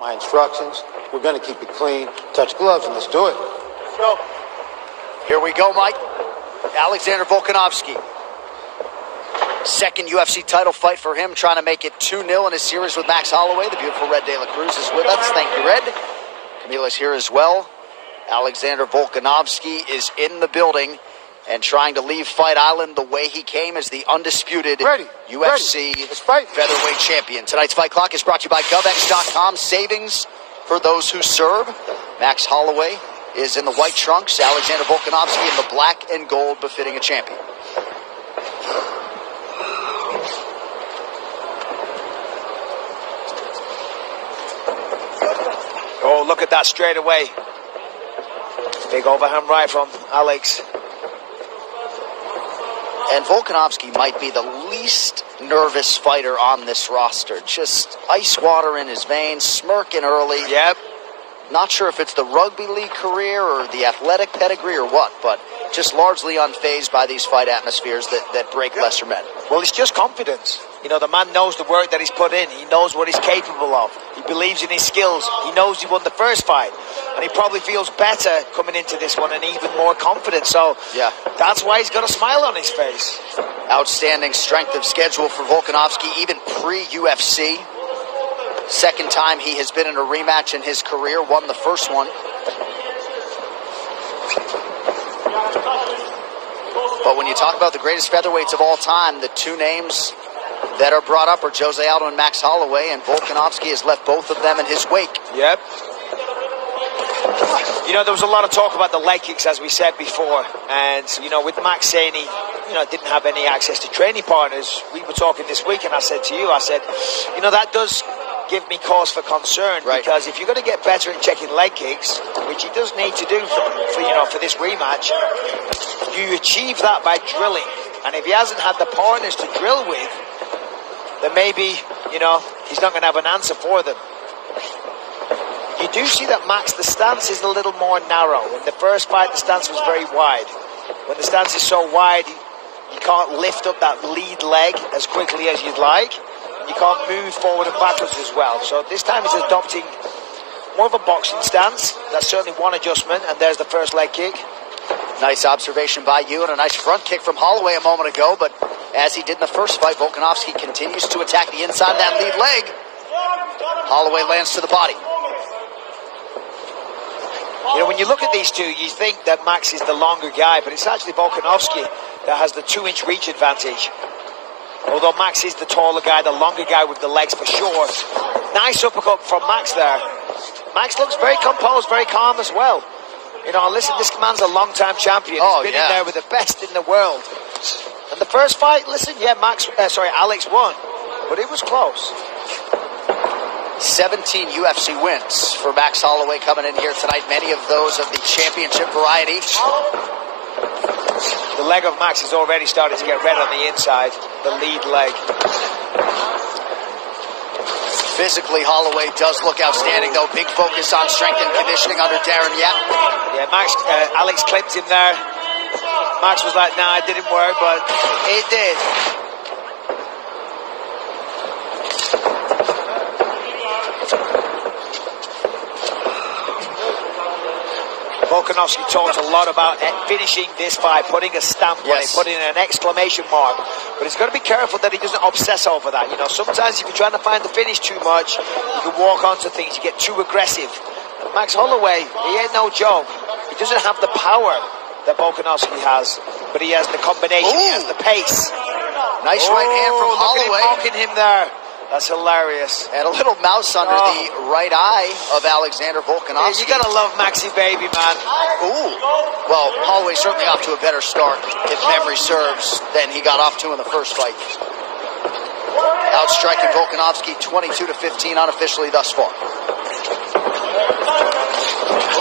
My instructions, we're going to keep it clean. Touch gloves and let's do it. Let's go. Here we go, Mike. Alexander Volkanovski. Second UFC title fight for him, trying to make it 2-0 in his series with Max Holloway. The beautiful Red De La Cruz is with us. Thank you, Red. Camila's here as well. Alexander Volkanovski is in the building and trying to leave Fight Island the way he came as the undisputed UFC featherweight champion. Tonight's Fight Clock is brought to you by GovX.com. Savings for those who serve. Max Holloway is in the white trunks. Alexander Volkanovski in the black and gold, befitting a champion. Oh, look at that straight away. Big overhand right from Alex. And Volkanovski might be the least nervous fighter on this roster. Just ice water in his veins, smirking early. Yep. Not sure if it's the rugby league career or the athletic pedigree or what, but just largely unfazed by these fight atmospheres that break lesser men. Well, it's just confidence. You know, the man knows the work that he's put in. He knows what he's capable of. He believes in his skills. He knows he won the first fight. And he probably feels better coming into this one and even more confident. So yeah, that's why he's got a smile on his face. Outstanding strength of schedule for Volkanovski, even pre-UFC. Second time he has been in a rematch in his career, won the first one. But when you talk about the greatest featherweights of all time, the two names that are brought up are Jose Aldo and Max Holloway, and Volkanovski has left both of them in his wake. Yep. You know, there was a lot of talk about the leg kicks, as we said before. And, you know, with Max saying he, didn't have any access to training partners, we were talking this week, and I said to you, that does give me cause for concern, right? Because if you're going to get better at checking leg kicks, which he does need to do for this rematch, you achieve that by drilling. And if he hasn't had the partners to drill with, then maybe, he's not going to have an answer for them. You do see that Max, the stance is a little more narrow. In the first fight, the stance was very wide. When the stance is so wide, you can't lift up that lead leg as quickly as you'd like. You can't move forward and backwards as well. So this time he's adopting more of a boxing stance. That's certainly one adjustment, and there's the first leg kick. Nice observation by you, and a nice front kick from Holloway a moment ago, but as he did in the first fight, Volkanovski continues to attack the inside of that lead leg. Holloway lands to the body. When you look at these two, you think that Max is the longer guy, but it's actually Volkanovski that has the 2-inch reach advantage. Although Max is the taller guy, the longer guy with the legs for sure. Nice uppercut from Max there. Max looks very composed, very calm as well. Listen, this man's a long-time champion. He's been in there with the best in the world. And the first fight, listen, Alex won, but it was close. 17 UFC wins for Max Holloway coming in here tonight, many of those of the championship variety. The leg of Max is already starting to get red on the inside, the lead leg. Physically, Holloway does look outstanding, though. Big focus on strength and conditioning under Darren Yap. Yeah, Alex clipped him there. Max was like, nah, it didn't work, but it did. Volkanovski talked a lot about finishing this fight, putting a stamp on it, putting an exclamation mark. But he's got to be careful that he doesn't obsess over that. Sometimes if you're trying to find the finish too much, you can walk onto things, you get too aggressive. And Max Holloway, he ain't no joke. He doesn't have the power that Volkanovski has, but he has the combination, he has the pace. Nice right hand from Holloway. Look at him mocking him there. That's hilarious. And a little mouse under the right eye of Alexander Volkanovski. Yeah, you gotta love Maxi baby, man. Ooh. Well, Holloway's certainly off to a better start, if memory serves, than he got off to in the first fight. Outstriking Volkanovski 22-15 unofficially thus far.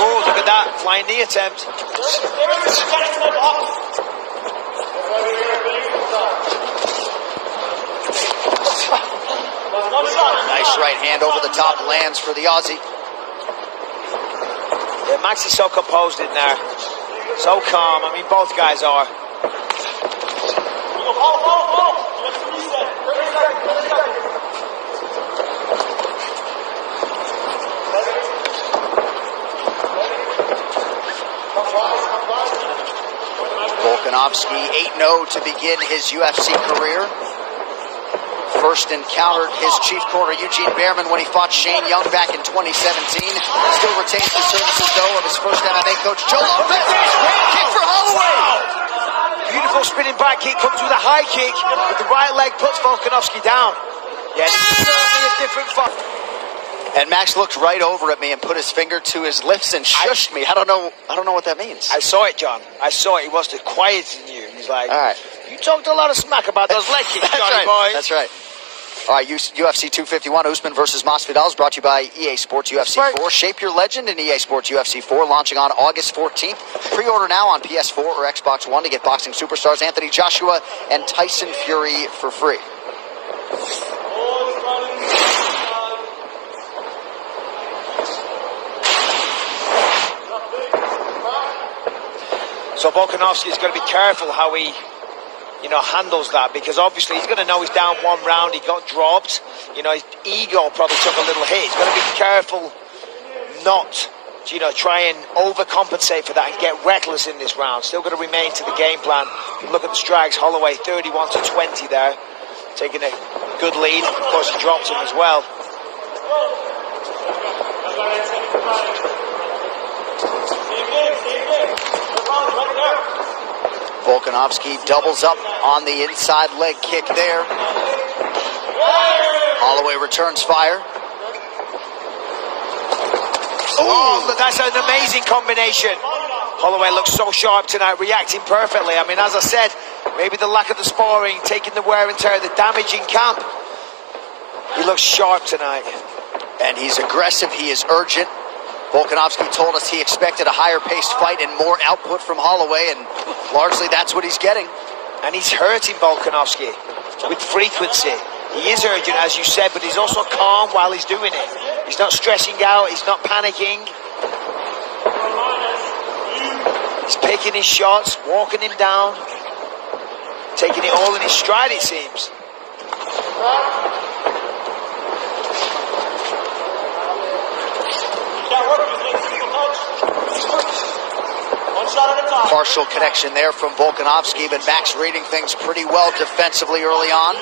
Oh, look at that. Flying knee attempt. Nice right hand over the top, lands for the Aussie. Yeah, Max is so composed in there. So calm. I mean, both guys are. Volkanovski 8-0 to begin his UFC career. First encountered his chief corner, Eugene Behrman, when he fought Shane Young back in 2017. Still retains the services, though, of his first MMA coach, Joe Lopez. Great kick for Holloway. Wow. Beautiful spinning back kick, comes with a high kick, with the right leg puts Volkanovski down. Yeah, this is certainly a different fight. And Max looked right over at me and put his finger to his lips and shushed me. I don't know what that means. I saw it, John. I saw it. He wants to quieten you. He's like, all right. You talked a lot of smack about those leg kicks, Johnny boy. That's right. All right, UFC 251, Usman versus Masvidal is brought to you by EA Sports UFC 4. Shape your legend in EA Sports UFC 4, launching on August 14th. Pre-order now on PS4 or Xbox One to get boxing superstars Anthony Joshua and Tyson Fury for free. So Volkanovski is going to be careful how he, handles that, because obviously he's going to know he's down one round. He got dropped. His ego probably took a little hit. He's going to be careful not to, try and overcompensate for that and get reckless in this round. Still going to remain to the game plan. Look at the strikes. Holloway 31-20 there, taking a good lead. Of course, he dropped him as well. Volkanovski doubles up on the inside leg kick there. Holloway returns fire. Oh, look, that's an amazing combination. Holloway looks so sharp tonight, reacting perfectly. I mean, as I said, maybe the lack of the sparring, taking the wear and tear, the damage in camp. He looks sharp tonight. And he's aggressive, he is urgent. Volkanovski told us he expected a higher-paced fight and more output from Holloway, and largely that's what he's getting. And he's hurting Volkanovski with frequency. He is urgent, as you said, but he's also calm while he's doing it. He's not stressing out, he's not panicking. He's picking his shots, walking him down, taking it all in his stride, it seems. Partial connection there from Volkanovski, but Max reading things pretty well defensively early on.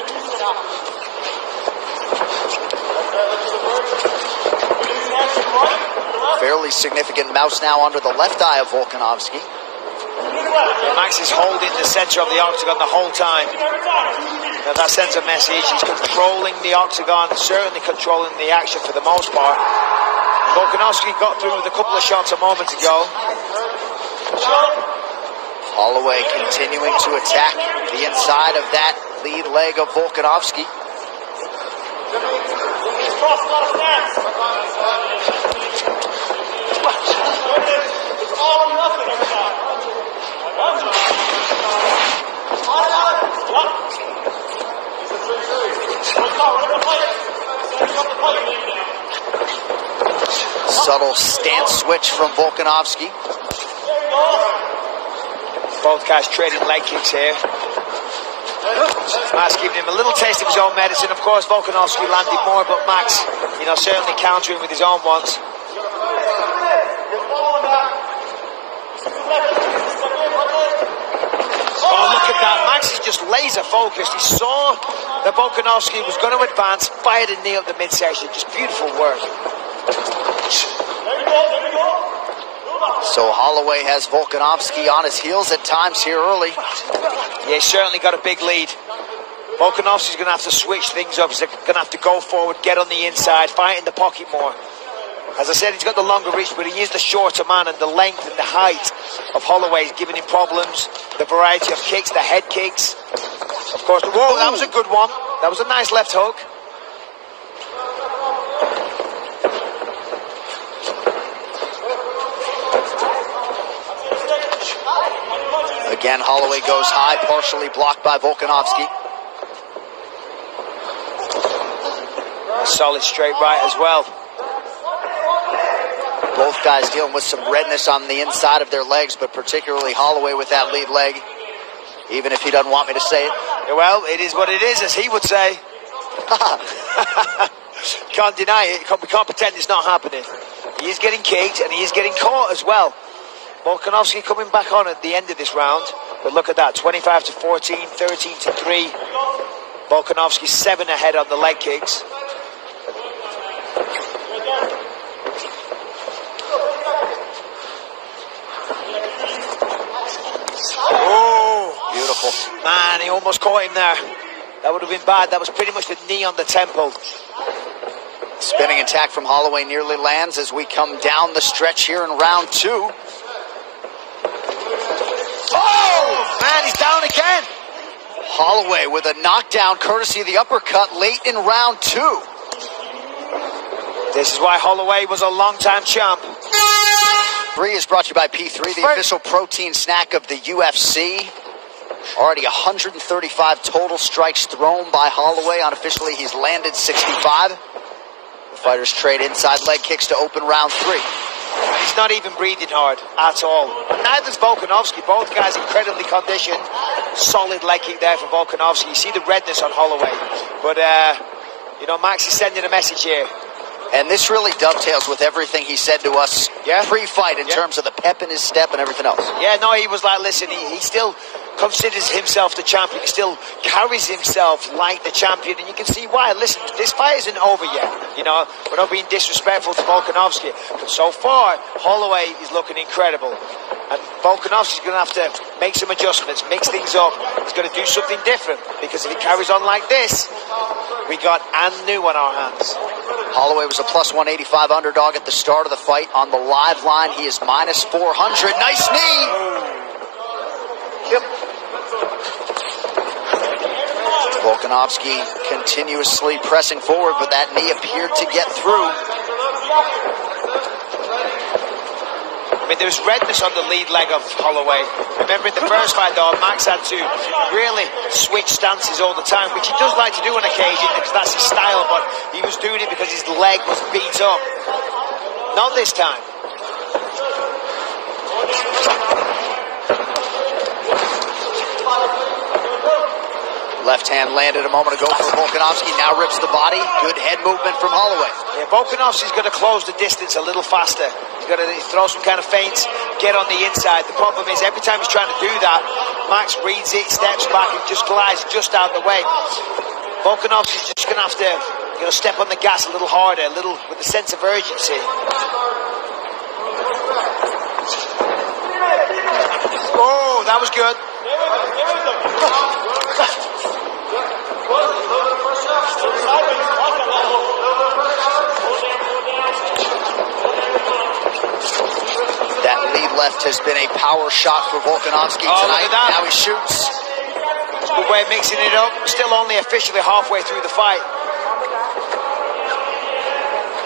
Fairly significant mouse now under the left eye of Volkanovski. Max is holding the center of the octagon the whole time. Now that sends a message. He's controlling the octagon, certainly controlling the action for the most part. Volkanovski got through with a couple of shots a moment ago. Holloway continuing to attack the inside of that lead leg of Volkanovski. Subtle stance switch from Volkanovski. Both guys trading leg kicks here. Max giving him a little taste of his own medicine. Of course, Volkanovski landed more, but Max, certainly countering with his own ones. Oh, look at that. Max is just laser focused. He saw that Volkanovski was going to advance, fired a knee up the midsection. Just beautiful work. So Holloway has Volkanovski on his heels at times here early. Yeah, he's certainly got a big lead. Volkanovski's going to have to switch things up. He's going to have to go forward, get on the inside, fight in the pocket more. As I said, he's got the longer reach, but he is the shorter man, and the length and the height of Holloway is giving him problems. The variety of kicks, the head kicks. Of course, whoa, that was a good one. That was a nice left hook. Again, Holloway goes high, partially blocked by Volkanovski. A solid straight right as well. Both guys dealing with some redness on the inside of their legs, but particularly Holloway with that lead leg, even if he doesn't want me to say it. Yeah, well, it is what it is, as he would say. Can't deny it. We can't pretend it's not happening. He is getting kicked, and he is getting caught as well. Volkanovski coming back on at the end of this round. But look at that, 25 to 14, 13 to 3. Volkanovski 7 ahead on the leg kicks. Oh, Beautiful. man, he almost caught him there. That would have been bad. That was pretty much the knee on the temple. Spinning attack from Holloway nearly lands as we come down the stretch here in round 2. Oh, man, he's down again. Holloway with a knockdown courtesy of the uppercut late in round 2. This is why Holloway was a long-time champ. 3 is brought to you by P3, the official protein snack of the UFC. Already 135 total strikes thrown by Holloway. Unofficially, he's landed 65. The fighters trade inside leg kicks to open round 3. He's not even breathing hard at all. Neither's Volkanovski. Both guys incredibly conditioned. Solid leg kick there for Volkanovski. You see the redness on Holloway. But, you know, Max is sending a message here. And this really dovetails with everything he said to us pre-fight in terms of the pep in his step and everything else. Yeah, no, he was like, listen, he still considers himself the champion. He still carries himself like the champion, and you can see why. Listen, this fight isn't over yet. You know, we're not being disrespectful to Volkanovski, but so far, Holloway is looking incredible. And Volkanovski's going to have to make some adjustments, mix things up. He's going to do something different, because if he carries on like this, we got Anu on our hands. Holloway was a plus 185 underdog at the start of the fight. On the live line, he is minus 400. Nice knee! Yep. Volkanovski continuously pressing forward, but that knee appeared to get through. I mean, there was redness on the lead leg of Holloway. Remember in the first fight, though, Max had to really switch stances all the time, which he does like to do on occasion because that's his style, but he was doing it because his leg was beat up. Not this time. Left hand landed a moment ago for Volkanovski, now rips the body. Good head movement from Holloway. Yeah, Volkanovski's got to close the distance a little faster. He's got to throw some kind of feints, get on the inside. The problem is every time he's trying to do that, Max reads it, steps back, and just glides just out of the way. Volkanovski's just going to have to, you know, step on the gas a little harder, a little with a sense of urgency. Oh, that was good. That lead left has been a power shot for Volkanovski tonight. Now he shoots. Good way of mixing it up. Still only officially halfway through the fight.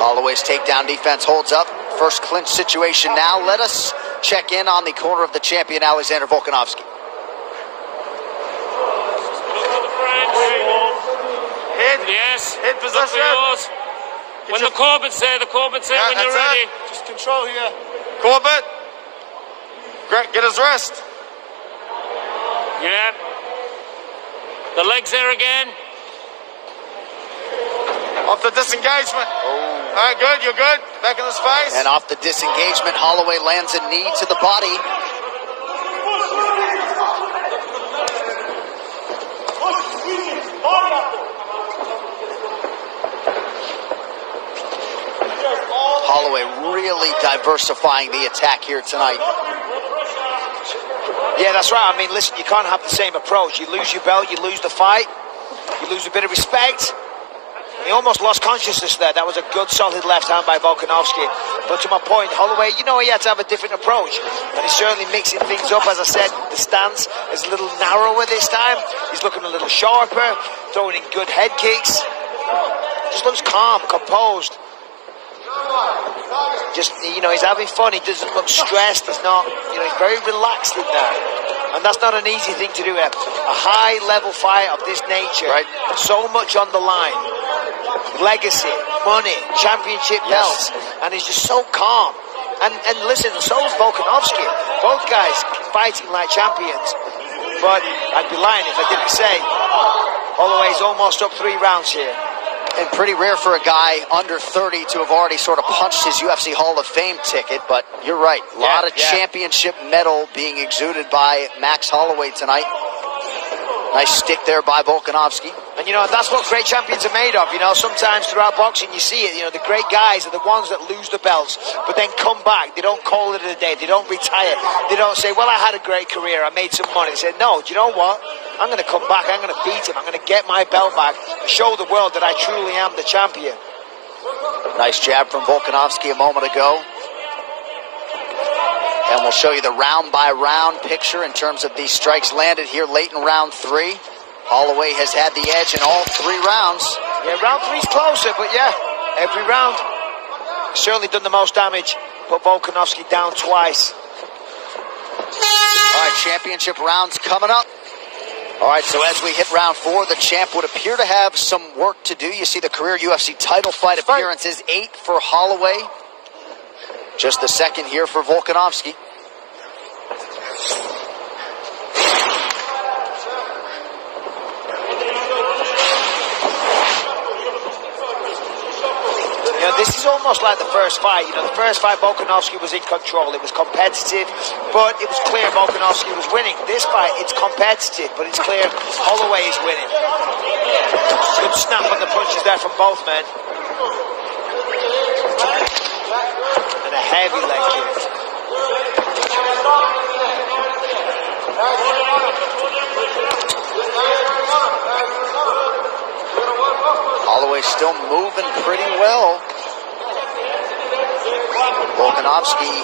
Holloway's takedown defense holds up. First clinch situation now. Let us check in on the corner of the champion, Alexander Volkanovski. Yes. Head position. When the Corbett say, when you're ready. Just control here. Corbett. Get his wrist. Yeah. The legs there again. Off the disengagement. All right, good. You're good. Back in his face. And off the disengagement, Holloway lands a knee to the body. Holloway really diversifying the attack here tonight. Yeah, that's right. I mean, listen, you can't have the same approach. You lose your belt, you lose the fight, you lose a bit of respect. He almost lost consciousness there. That was a good, solid left hand by Volkanovski. But to my point, Holloway, you know, he had to have a different approach. And he's certainly mixing things up. As I said, the stance is a little narrower this time. He's looking a little sharper, throwing in good head kicks. Just looks calm, composed. Just, you know, he's having fun. He doesn't look stressed. He's not, you know, he's very relaxed in there. And that's not an easy thing to do. A high-level fight of this nature, right? So much on the line. Legacy, money, championship belts. And he's just so calm. And listen, so is Volkanovski. Both guys fighting like champions. But I'd be lying if I didn't say Holloway's almost up 3 rounds here. And pretty rare for a guy under 30 to have already sort of punched his UFC Hall of Fame ticket, but you're right. A lot of championship metal being exuded by Max Holloway tonight. Nice stick there by Volkanovski. And, you know, that's what great champions are made of. You know, sometimes throughout boxing you see it. You know, the great guys are the ones that lose the belts, but then come back. They don't call it a day. They don't retire. They don't say, well, I had a great career. I made some money. They say, no, do you know what? I'm going to come back. I'm going to beat him. I'm going to get my belt back and show the world that I truly am the champion. Nice jab from Volkanovski a moment ago. And we'll show you the round-by-round picture in terms of these strikes landed here late in round 3. Holloway has had the edge in all 3 rounds. Yeah, round 3's closer, but yeah, every round. Certainly done the most damage. Put Volkanovski down twice. All right, championship rounds coming up. All right, so as we hit round 4, the champ would appear to have some work to do. You see the career UFC title fight appearances, 8 for Holloway. Just the second here for Volkanovski. You know, this is almost like the first fight. You know, the first fight, Volkanovski was in control. It was competitive, but it was clear Volkanovski was winning. This fight, it's competitive, but it's clear Holloway is winning. Good snap on the punches there from both men. And a heavy leg kick. Holloway still moving pretty well. Volkanovski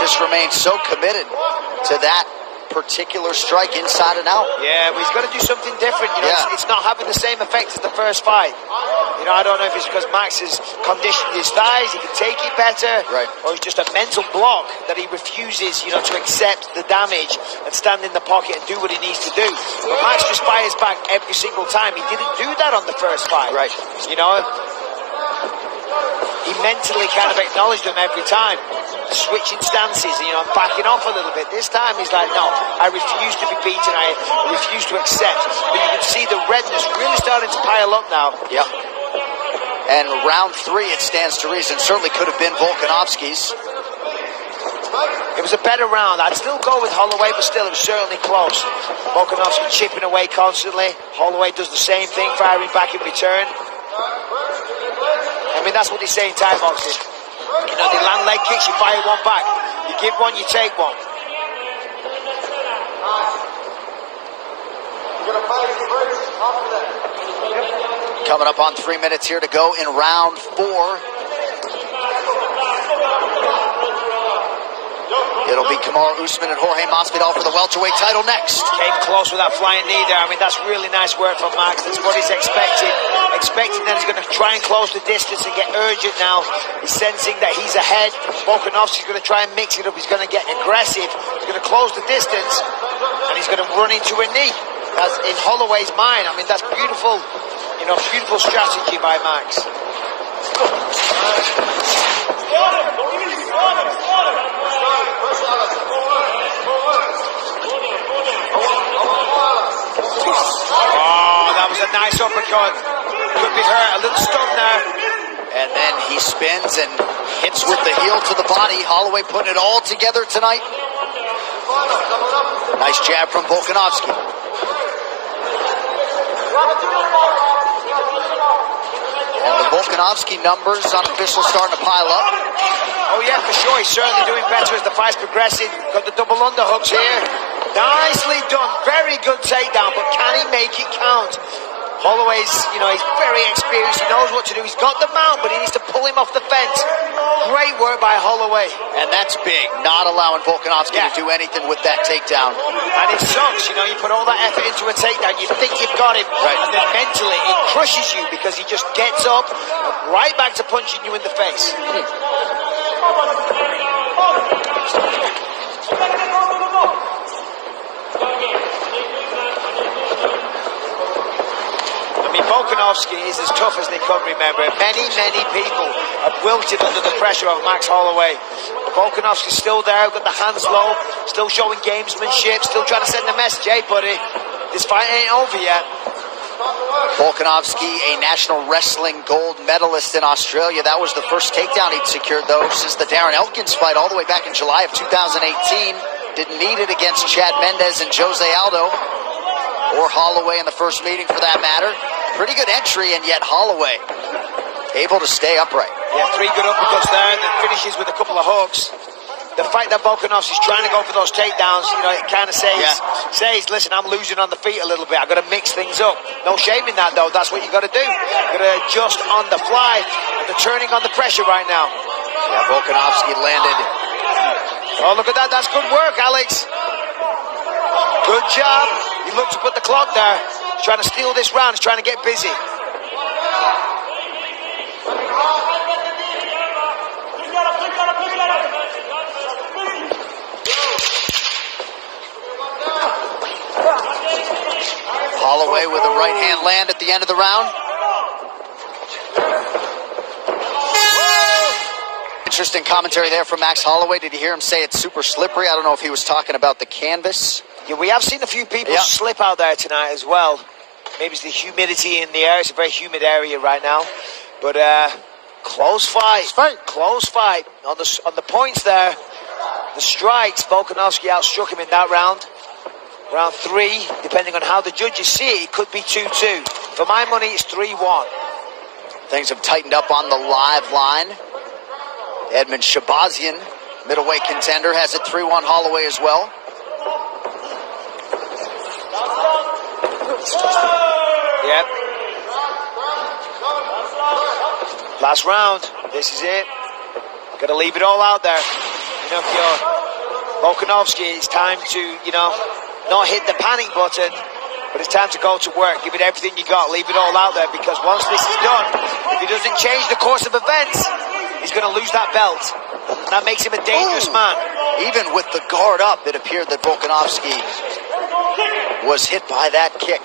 just remains so committed to that particular strike inside and out. Yeah, but he's got to do something different. You know, it's not having the same effect as the first fight. You know, I don't know if it's because Max has conditioned his thighs, he can take it better, or it's just a mental block that he refuses, you know, to accept the damage and stand in the pocket and do what he needs to do. But Max just fires back every single time. He didn't do that on the first fight. You know, he mentally kind of acknowledged them every time, switching stances, you know, backing off a little bit. This time he's like, no, I refuse to be beaten. I refuse to accept. But you can see the redness really starting to pile up now. Yeah. And round 3, it stands to reason, certainly could have been Volkanovski's. It was a better round. I'd still go with Holloway, but still, it was certainly close. Volkanovski chipping away constantly. Holloway does the same thing, firing back in return. I mean, that's what they say in Thai boxing. You know, they land leg kicks, you fire one back. You give one, you take one. Coming up on 3 minutes here to go in round 4. It'll be Kamaru Usman and Jorge Masvidal for the welterweight title next. Came close with that flying knee there. I mean, that's really nice work from Max. That's what he's expecting. Expecting that he's going to try and close the distance and get urgent now. He's sensing that he's ahead. Volkanovski's going to try and mix it up. He's going to get aggressive. He's going to close the distance. And he's going to run into a knee. That's in Holloway's mind. I mean, that's beautiful. You know, beautiful strategy by Max. Oh, that was a nice uppercut. Could be hurt, a little stun there. And then he spins and hits with the heel to the body. Holloway putting it all together tonight. Nice jab from Volkanovski. And the Volkanovski numbers unofficial starting to pile up. Oh yeah, for sure. He's certainly doing better as the fight's progressing. Got the double underhooks here. Nicely done. Very good takedown, but can he make it count? Holloway's, you know, he's very experienced. He knows what to do. He's got the mount, but he needs to pull him off the fence. Great work by Holloway. And that's big, not allowing Volkanovski to do anything with that takedown. And it sucks, you know, you put all that effort into a takedown, you think you've got him, and then mentally it crushes you because he just gets up, right back to punching you in the face. Volkanovski is as tough as they come, remember. Many people have wilted under the pressure of Max Holloway. Volkanovski's still there, got the hands low, still showing gamesmanship, still trying to send a message. Hey, buddy, this fight ain't over yet. Volkanovski, a National Wrestling gold medalist in Australia. That was the first takedown he'd secured, though, since the Darren Elkins fight all the way back in July of 2018. Didn't need it against Chad Mendez and Jose Aldo, or Holloway in the first meeting for that matter. Pretty good entry, and yet Holloway able to stay upright. Yeah, 3 good uppercuts there, and then finishes with a couple of hooks. The fact that Volkanovski's trying to go for those takedowns, you know, it kind of says, listen, I'm losing on the feet a little bit. I've got to mix things up. No shame in that, though. That's what you got to do. Got to adjust on the fly, and they're turning on the pressure right now. Yeah, Volkanovski landed. Oh, look at that. That's good work, Alex. Good job. He looked to put the clock there. He's trying to steal this round. He's trying to get busy. Holloway with a right hand land at the end of the round. Interesting commentary there from Max Holloway. Did you hear him say it's super slippery? I don't know if he was talking about the canvas. Yeah, we have seen a few people slip out there tonight as well. Maybe it's the humidity in the air. It's a very humid area right now. But close fight. Close fight. On the points there, the strikes, Volkanovski outstruck him in that round. Round 3, depending on how the judges see it, it could be 2-2. For my money, it's 3-1. Things have tightened up on the live line. Edmund Shabazian, middleweight contender, has it 3-1 Holloway as well. Yep. Last round. This is it. Got to leave it all out there. You know, if you're Volkanovski, it's time to, you know, not hit the panic button, but it's time to go to work. Give it everything you got. Leave it all out there, because once this is done, if he doesn't change the course of events, he's going to lose that belt. That makes him a dangerous man. Even with the guard up, it appeared that Volkanovski was hit by that kick.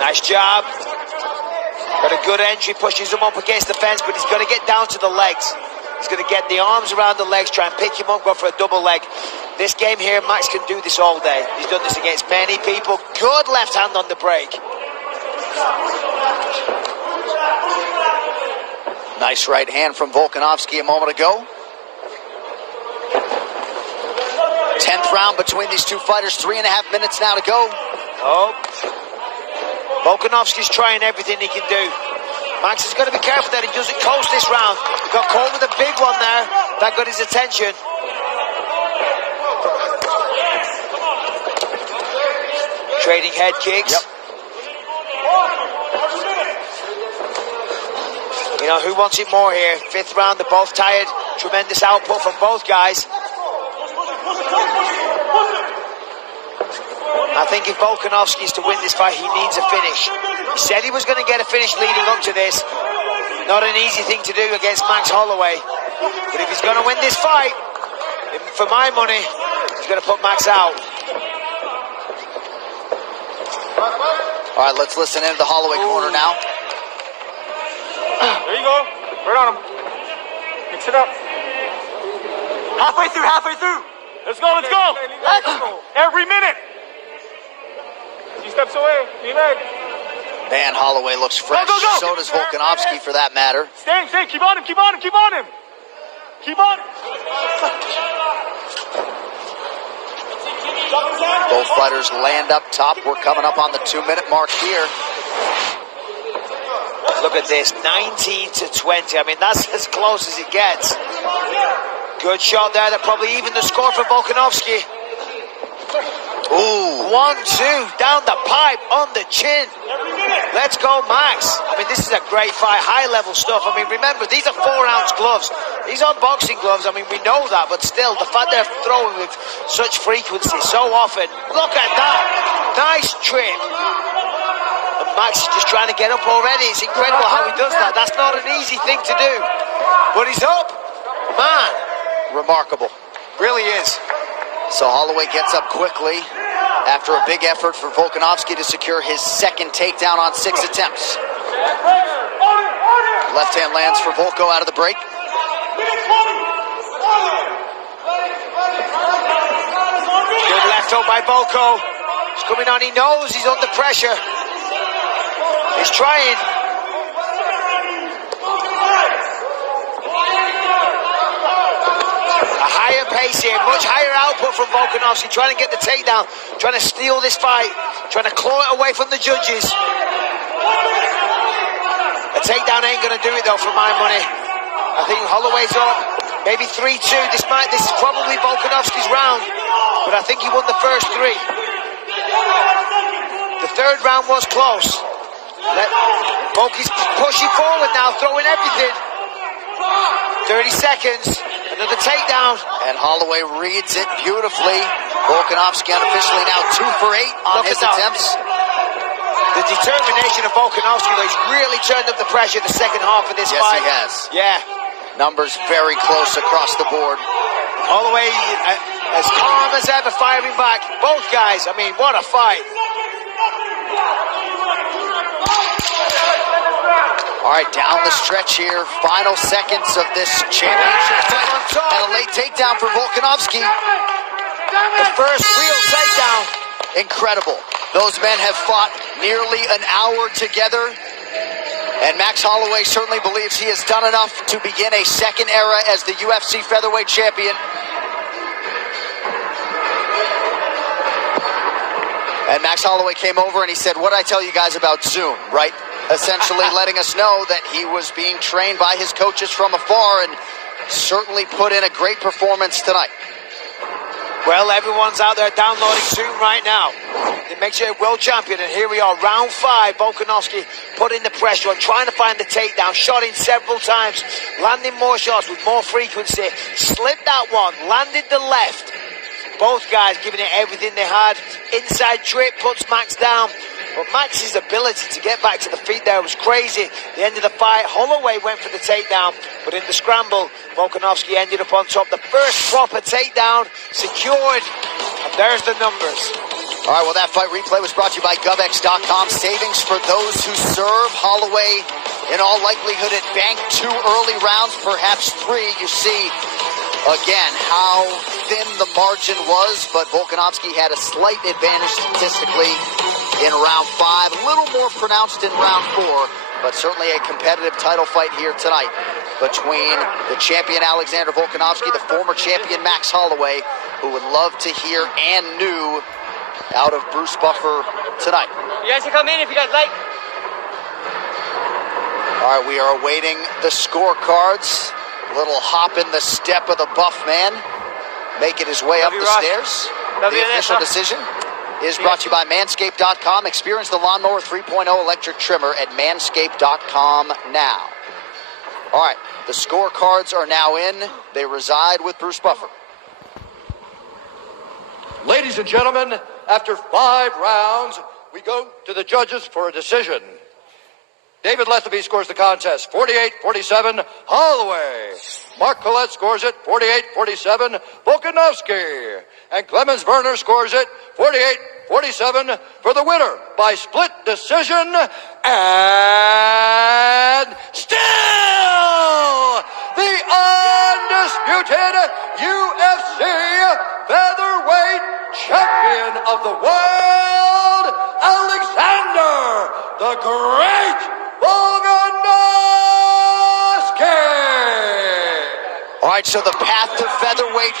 Nice job. Got a good entry, pushes him up against the fence, but he's got to get down to the legs. He's going to get the arms around the legs, try and pick him up, go for a double leg. This game here, Max can do this all day. He's done this against many people. Good left hand on the break. Nice right hand from Volkanovski a moment ago. 10th round between these two fighters, 3.5 minutes now to go. Oh. Volkanovski's trying everything he can do. Max has got to be careful that he doesn't coast this round. He got caught with a big one there. That got his attention. Trading head kicks. Yep. You know, who wants it more here? 5th round, they're both tired. Tremendous output from both guys. I think if Volkanovski is to win this fight, he needs a finish. He said he was going to get a finish leading up to this. Not an easy thing to do against Max Holloway. But if he's going to win this fight, for my money, he's going to put Max out. All right, let's listen into the Holloway corner now. There you go. Right on him. Mix it up. Halfway through. Let's go, let's go. Every minute. He steps away. Knee leg. Man, Holloway looks fresh. Go. So does Volkanovski, for that matter. Stay. Keep on him. Keep on him. Both fighters land up top. We're coming up on the 2-minute mark here. Look at this, 19-20. I mean, that's as close as it gets. Good shot there. That probably even the score for Volkanovski. Ooh. 1-2 down the pipe on the chin. Let's go, Max. I mean, this is a great fight, high-level stuff. I mean, remember, these are 4-ounce gloves. These aren't boxing gloves. I mean, we know that, but still, the fact they're throwing with such frequency so often. Look at that. Nice trip. And Max is just trying to get up already. It's incredible how he does that. That's not an easy thing to do. But he's up. Man. Remarkable. Really is. So Holloway gets up quickly after a big effort for Volkanovski to secure his 2nd takedown on 6 attempts. Left hand lands for Volko out of the break. Good left hook by Volko. He's coming on. He knows he's under pressure. He's trying. A higher pace here, much higher output from Volkanovski, trying to get the takedown, trying to steal this fight, trying to claw it away from the judges. A takedown ain't going to do it though, for my money. I think Holloway's up, maybe 3-2. This is probably Volkanovski's round, but I think he won the first 3. The third round was close. Volky's pushing forward now, throwing everything. 30 seconds, another takedown. And Holloway reads it beautifully. Volkanovski unofficially now 2 for 8 on his attempts. The determination of Volkanovski, though, he's really turned up the pressure in the second half of this fight. Yes, he has. Yeah. Numbers very close across the board. Holloway as calm as ever, firing back. Both guys, I mean, what a fight. All right, down the stretch here. Final seconds of this championship fight. And a late takedown for Volkanovski. The first real takedown. Incredible. Those men have fought nearly an hour together. And Max Holloway certainly believes he has done enough to begin a second era as the UFC featherweight champion. And Max Holloway came over and he said, what did I tell you guys about Zoom, right? Essentially letting us know that he was being trained by his coaches from afar and certainly put in a great performance tonight. Well, everyone's out there downloading Zoom right now. It makes you a world champion, and here we are, round 5. Volkanovski putting the pressure on, trying to find the takedown, shot in several times, landing more shots with more frequency, slipped that one, landed the left. Both guys giving it everything they had. Inside trip puts Max down. But Max's ability to get back to the feet there was crazy. The end of the fight, Holloway went for the takedown, but in the scramble, Volkanovski ended up on top. The first proper takedown secured, and there's the numbers. All right, well, that fight replay was brought to you by GovX.com. Savings for those who serve. Holloway, in all likelihood, at bank 2 early rounds, perhaps 3. You see, again, how thin the margin was, but Volkanovski had a slight advantage statistically in round 5. A little more pronounced in round 4, but certainly a competitive title fight here tonight between the champion Alexander Volkanovski, the former champion Max Holloway, who would love to hear and new out of Bruce Buffer tonight. You guys can come in if you guys like. All right, we are awaiting the scorecards. Little hop in the step of the buff man, making his way up the stairs. The official decision is brought to you by Manscaped.com. Experience the Lawnmower 3.0 electric trimmer at Manscaped.com now. All right, the scorecards are now in. They reside with Bruce Buffer. Ladies and gentlemen, after 5 rounds, we go to the judges for a decision. David Letheby scores the contest, 48-47, Holloway. Mark Collette scores it, 48-47, Volkanovski. And Clemens Werner scores it, 48-47, for the winner by split decision. And still the undisputed UFC featherweight champion of the world, Alexander the Great Volkanovski. All right, so the path to featherweight